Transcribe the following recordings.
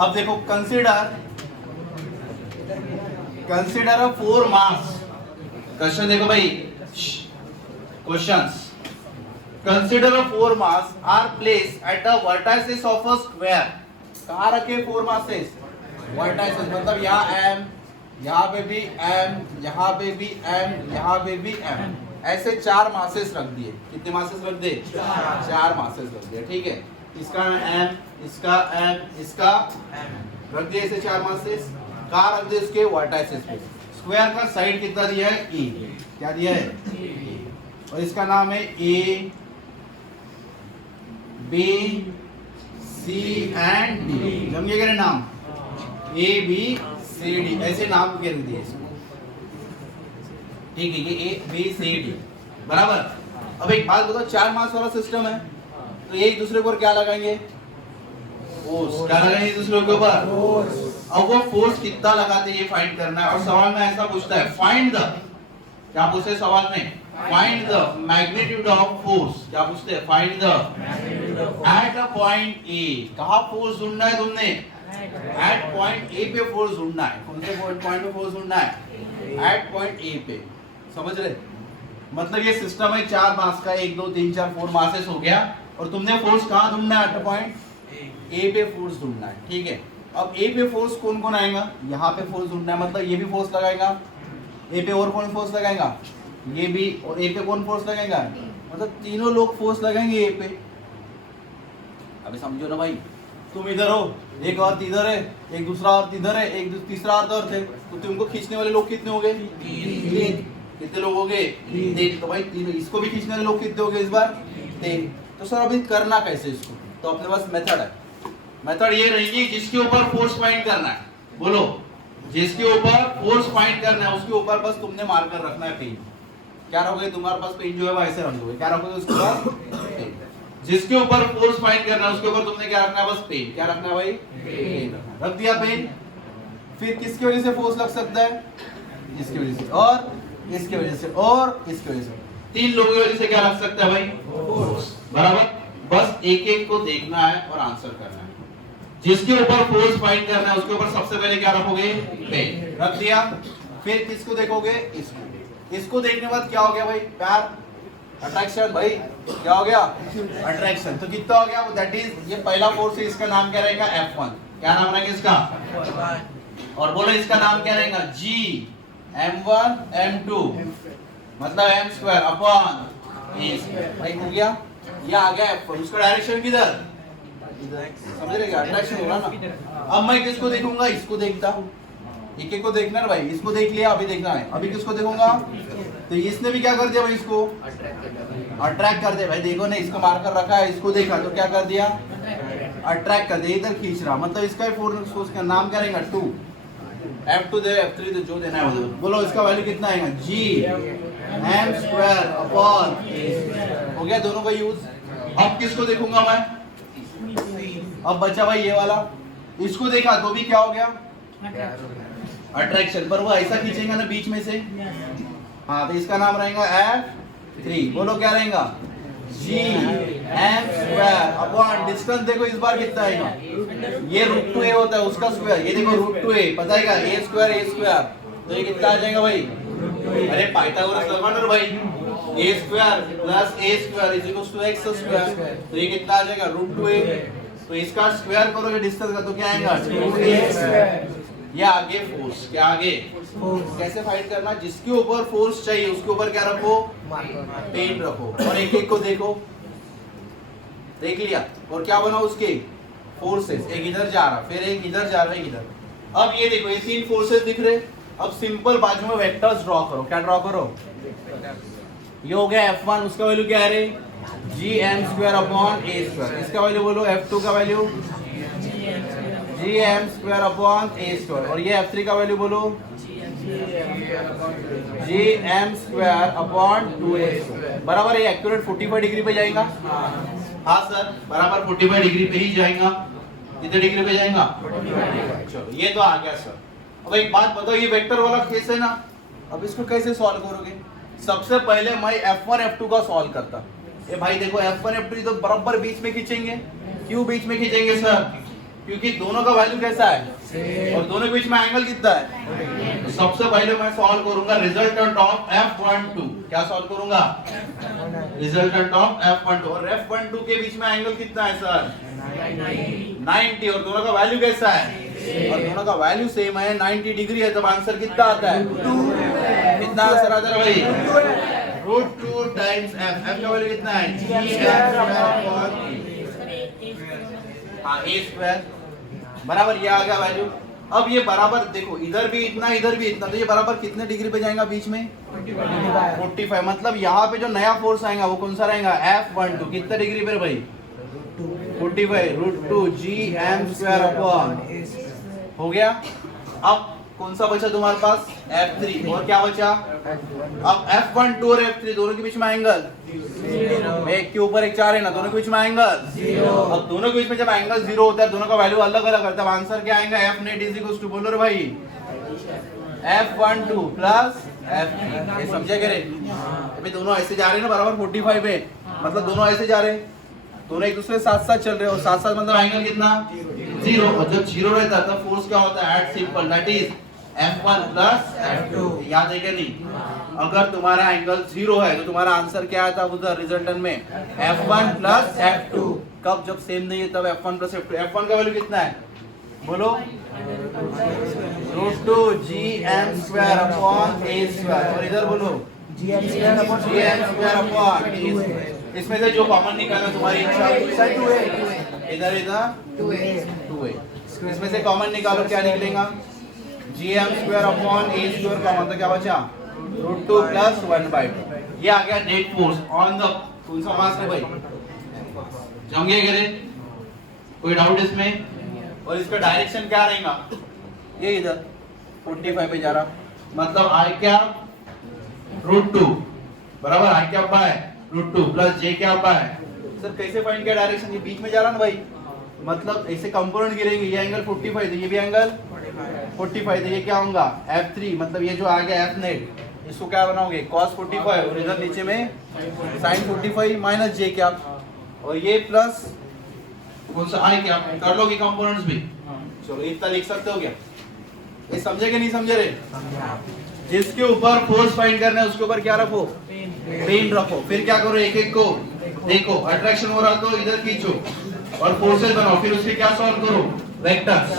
अब देखो consider a 4 mass. Question देखो भाई, questions. Consider a 4 mass are place at the vertices of a square. कहां रखे 4 मासेस? वर्टाइसेस, मतलब यहाँ m, यहाँ पे भी m, यहाँ पे भी m, यहाँ पे भी m, ऐसे 4 मासेस रख दिए। कितने मासेस रख दिए? 4 मासेस रख दिए। ठीक है, इसका m, इसका m, इसका m रख दिए, ऐसे 4 मासेस। कहाँ रख दिए? इसके वर्टाइसेस पे। स्क्वायर का साइड कितना दिया है? e। क्या दिया है? e। और इसका नाम है a, b, c and d। समझिए क्या नाम? a, b, c, d, ऐसे नाम के दिए इसको। ठीक है, ये a, b, c, d बराबर। अब एक बात बताओ, 4 मास वाला सिस्टम है तो एक दूसरे को क्या लगाएंगे? फोर्स। क्या लगाएंगे एक दूसरे के ऊपर? अब वो फोर्स कितना लगाते हैं ये फाइंड करना है। और सवाल में ऐसा पूछता है, फाइंड द, क्या पूछते हैं सवाल में? Find the magnitude of force. क्या पूछते हैं? Find the at a point A. कहां फोर्स ढूंढना है तुमने? एट पॉइंट ए पे फोर्स ढूंढना है। कौन से पॉइंट पे फोर्स ढूंढना है? एट पॉइंट ए पे। समझ रहे? मतलब ये सिस्टम है 4 मास का, 1 2 3 4 4 मासेस हो गया। और तुमने फोर्स कहां ढूंढना है? एट पॉइंट ए पे फोर्स ढूंढना है। ठीक है, अब ए पे फोर्स कौन कौन आएगा? यहाँ पे फोर्स ढूंढना है, मतलब ये भी फोर्स लगाएगा ए पे, और कौन फोर्स लगाएगा? ये भी। और ए पे कौन फोर्स लगाएगा? मतलब तीनों लोग फोर्स लगाएंगे ए पे। अभी समझो ना भाई, तुम इधर हो, एक और इधर है, एक दूसरा और इधर है, एक तीसरा और इधर थे, तो तुमको खींचने वाले लोग कितने हो गए? 3। कितने लोग हो गए? 3। तो भाई 3, इसको भी खींचने वाले लोग कितने हो गए इस बार? 3। तो सर अभी करना कैसे इसको? तो अपने पास मेथड है। मेथड ये रहेगी, जिसके ऊपर फोर्स फाइंड करना है, बोलो, जिसके ऊपर फोर्स फाइंड करना है उसके ऊपर बस तुमने मार्कर रखना है पेन। क्या रखोगे? तुम्हारे पास पेन जो है वो ऐसे रख दोगे। क्या रखोगे उसके ऊपर? जिसके ऊपर फोर्स फाइंड करना है उसके ऊपर तुमने क्या रखना है? बस पेन। क्या रखना है भाई? पेन रखना। रख दिया पेन। फिर किसकी वजह से फोर्स लग सकता है? इसकी वजह से, और इसकी वजह से, और इसकी वजह से। 3 लोगों की वजह से क्या लग सकता है भाई? फोर्स। बराबर। बस एक एक को देखना है और आंसर करना है। जिसके ऊपर फोर्स फाइंड करना है उसके ऊपर सबसे पहले क्या रखोगे? पेन। रख दिया। फिर किसको देखोगे? इसको। इसको देखने के बाद क्या हो गया भाई? प्यार, अट्रैक्शन। भाई क्या हो गया? अट्रैक्शन। तो कितना हो गया? दैट इज, ये पहला फोर्स है, इसका नाम क्या रहेगा? F1। क्या नाम रहेगा इसका? और बोलो इसका नाम क्या रहेगा? G, M1 M2, मतलब m square upon a square. भाई हो गया, ये आ गया F1। उसका डायरेक्शन किधर? समझ रहे क्या? अट्रैक्शन हो रहा ना। अब मैं किसको देखूंगा? इसको देखता हूँ। एक एक को देखना ना भाई। इसको देख लिया, अभी देखना है। अभी किसको देखूंगा? तो इसने भी क्या कर दिया भाई? इसको अट्रैक्ट कर दिया भाई। देखो ना, इसको मार्कर रखा है, इसको देखा तो क्या कर दिया? अट्रैक्ट कर दिया, इधर खींच रहा। मतलब इसका फोर्स का नाम क्या रहेगा? 2। F2 दे, F3 तो जो देना है वो। बोलो इसका वैल्यू कितना आएगा? G M square upon a। हो गया दोनों का यूज। अब किसको देखूंगा मैं? अब बचा भाई ये वाला। इसको देखा तो भी क्या हो गया? अट्रैक्शन। पर वो ऐसा खींचेगा ना बीच में से। हाँ, तो इसका नाम रहेगा F3। बोलो क्या रहेगा? G M square upon distance. देखो इस बार कितना आएगा? ये √2a होता है, उसका स्क्वायर। ये देखो √2a, पता है क्या? a square. तो ये कितना आ जाएगा भाई? अरे पाइथागोरस लगा ना भाई। a square plus a square is equal to x square. तो ये कितना आ जाएगा? √2a। तो इसका स्क्वायर करोगे डिस्टेंस का तो क्या आएगा? 2a। ये आगे फोर्स। क्या आगे? कैसे फाइंड करना? जिसके ऊपर फोर्स चाहिए उसके ऊपर क्या रखो? पेन रखो। और एक एक को देखो। देख लिया। और क्या बना उसके? फोर्सेस। एक इधर जा रहा, फिर एक इधर जा रहा, एक इधर। अब ये देखो, ये 3 फोर्सेस दिख रहे। अब सिंपल बाजू में वेक्टर्स ड्रॉ करो। क्या ड्रॉ करो? ये हो गया F1, उसका वैल्यू क्या है? G M square upon a square. इसका वैल्यू बोलो। F2 का value G M square upon a square. और ये F3 का वैल्यू बोलो। G M square upon 2a square. बराबर ये एक्यूरेट 45 डिग्री पे जाएगा। हाँ सर, बराबर 45 डिग्री पे ही जाएगा। कितने डिग्री पे जाएगा? 45। चलो ये तो आ गया सर। अब एक बात बताओ, ये वेक्टर वाला केस है ना, अब इसको कैसे सॉल्व करोगे? सबसे पहले मैं F1 F2 का सॉल्व करता। ये भाई देखो F1 F2 तो बराबर बीच में खींचेंगे। क्यों बीच में खींचेंगे सर? क्योंकि दोनों का वैल्यू कैसा है और दोनों के बीच में एंगल कितना है। तो सबसे पहले मैं सॉल्व करूंगा रिजल्टेंट ऑफ F12। क्या सॉल्व करूंगा? रिजल्टेंट ऑफ F12 और F12 के बीच में एंगल कितना है सर? 90 और दोनों का वैल्यू कैसा है? और दोनों का वैल्यू सेम है 90 डिग्री है, तब आंसर कितना आता है? 2। कितना आंसर आता है भाई? √2 टाइम्स F। F का वैल्यू कितना है? हाँ a स्क्वायर बराबर ये आ गया वैल्यू। अब ये बराबर देखो इधर भी इतना इधर भी इतना, तो ये बराबर कितने डिग्री पे जाएगा बीच में? 45। मतलब यहाँ पे जो नया फोर्स आएगा वो कौन सा रहेगा? F12। कितने डिग्री पे भाई? 45 √2 gm²/। हो गया। अब कौन सा बचा तुम्हारे पास? F3। और क्या बचा? अब F12 और F3 दोनों के बीच में एंगल 0। एक के ऊपर एक 4 है ना, दोनों के बीच में एंगल 0। अब दोनों के बीच में जब एंगल 0 होता है दोनों का वैल्यू अलग अलग है, तब आंसर क्या आएगा? F net बोलो रे भाई F12 प्लस F3। ये समझे क्या रे? अभी दोनों ऐसे जा रहे हैं ना बराबर 45 पे, मतलब दोनों ऐसे जा रहे हैं, दोनों एक दूसरे साथ साथ चल रहे हो, साथ साथ मतलब एंगल कितना? 0। और जब 0 रहता है तब फोर्स क्या होता है? At simple that is F1 plus F2। याद है क्या नहीं? अगर तुम्हारा एंगल 0 है तो तुम्हारा आंसर क्या आता है उधर रिजल्टेंट में? F1 plus F2। कब? जब सेम नहीं है तब F1 प्लस F2। F1 का वैल्यू कितना है बोलो? √2 gm²/a²। और इधर बोलो gm²/a²। इसमें से जो कॉमन निकालना तुम्हारी इच्छा। इधर इधर 2a। इसमें से कॉमन निकालो, क्या निकलेगा? gm²/a² का मतलब क्या बचा? √2 प्लस 1/2। ये आ गया नेट फोर्स ऑन द कौन सा मास है भाई? समझे क्या रे? कोई डाउट इसमें? और इसका डायरेक्शन क्या रहेगा? ये इधर 45 पे जा रहा, मतलब आई क्या √2 बराबर आई क्या बाय √2 प्लस j क्या बाय। सर कैसे फाइंड किया डायरेक्शन? ये बीच में जा रहा ना भाई, मतलब ऐसे कंपोनेंट गिरेंगे। ये एंगल 45 है, ये भी एंगल 45 है, ये क्या होगा? F3। मतलब ये जो आ गया F net, इसको क्या बनाओगे? cos 45 और इधर नीचे में sin 45 माइनस j क्या, और ये प्लस कौन सा आई क्या कर लोगे कंपोनेंट्स भी। चलो इतना लिख सकते हो क्या? ये समझे कि नहीं समझे रे? जिसके ऊपर फोर्स फाइंड करना है उसके ऊपर क्या रखो? पेन रखो। फिर क्या करो? एक एक को देखो, अट्रैक्शन हो रहा तो इधर खींचो और फोर्सेस बनाओ, फिर उसके क्या सॉल्व करो? वेक्टर्स।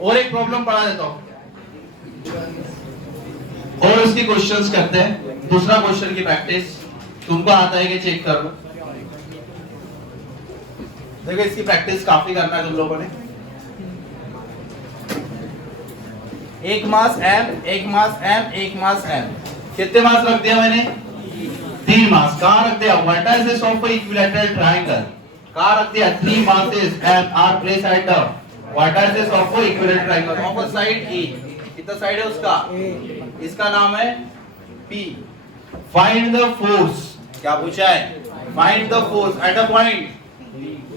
और एक प्रॉब्लम पढ़ा देता हूं और उसकी क्वेश्चंस करते हैं। दूसरा क्वेश्चन की प्रैक्टिस तुमको आता है कि चेक कर लो। देखो इसकी प्रैक्टिस काफी करना है तुम लोगों ने। एक मास m, एक मास m, एक मास m। कितने मास रख दिया मैंने? 3 मास। कहां रख दिया? Vertices of equilateral triangle. कहां रख दिया? 3 masses m are placed at the vertices of equilateral triangle of a side E। कितना साइड है उसका? इसका नाम है P। Find the force। क्या पूछा है? Find the force at a point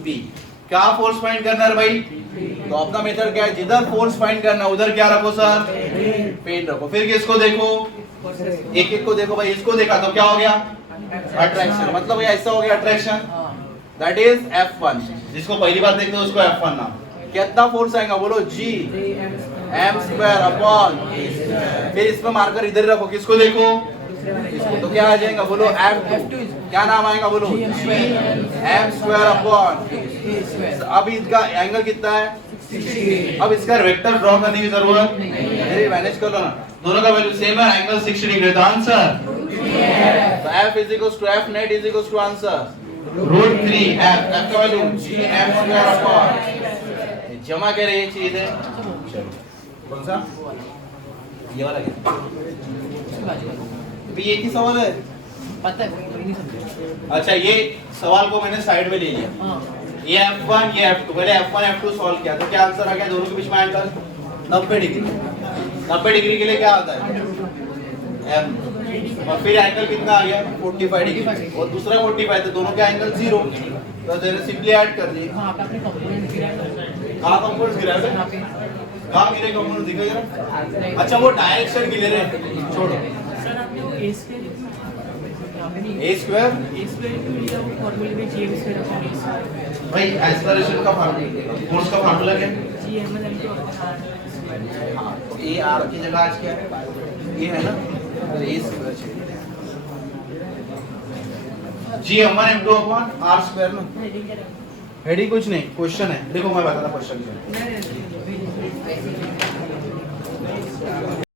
P। क्या फोर्स फाइंड करना है भाई? तो अपना मेथड क्या है? जिधर फोर्स फाइंड करना उधर क्या रखो सर? पेन रखो। फिर किसको देखो? एक एक को देखो भाई। इसको देखा तो क्या हो गया? अट्रैक्शन। मतलब ये ऐसा हो गया अट्रैक्शन, दैट इज F1। जिसको पहली बार देखते हो उसको F1 नाम। कितना फोर्स आएगा बोलो? G m²/a²। फिर इसमें मार्कर इधर रखो। किसको देखो? इसको। तो क्या आ जाएगा बोलो? F2। क्या नाम आएगा बोलो? G m²/a²। अब इसका एंगल कितना है? 60। अब इसका वेक्टर ड्रॉ करने की जरूरत नहीं, मैनेज कर लो ना। दोनों का वैल्यू सेम है, एंगल 60 डिग्री। तो आंसर तो F F net answer √3 F। F का वैल्यू G m²/a²। जमा कर ये चीज है। कौन सा? ये वाला क्या? अभी एक ही सवाल है, पता है। अच्छा ये सवाल को मैंने साइड में ले लिया। ये F1 ये F2, पहले F1 F2 सॉल्व किया तो क्या आंसर आ गया? दोनों के बीच में एंगल 90 डिग्री। 90 डिग्री के लिए क्या आता है? M। और फिर एंगल कितना आ गया? 45 डिग्री। और दूसरा 45 तो दोनों के एंगल 0। तो जरा सिंपली ऐड कर दिए। हां आपने अपने कंपोनेंट गिरा है। कहां कंपोनेंट्स गिरा है? कहां गिरे कंपोनेंट दिखा जरा। अच्छा वो डायरेक्शन गिरे रे, छोड़ो। सर आपने वो a स्क्वायर a स्क्वायर लिया वो फार्मूले में gm²/a²। भाई एक्सेलरेशन का फार्मूला, फोर्स का फार्मूला क्या है? G M L M two हाँ, तो ए आर की जगह आज क्या है? ये है ना, ए स्क्वायर चाहिए। G m1 m2 upon R square ना। हेडिंग कुछ नहीं, क्वेश्चन है, देखो मैं बताता क्वेश्चन क्या है। नहीं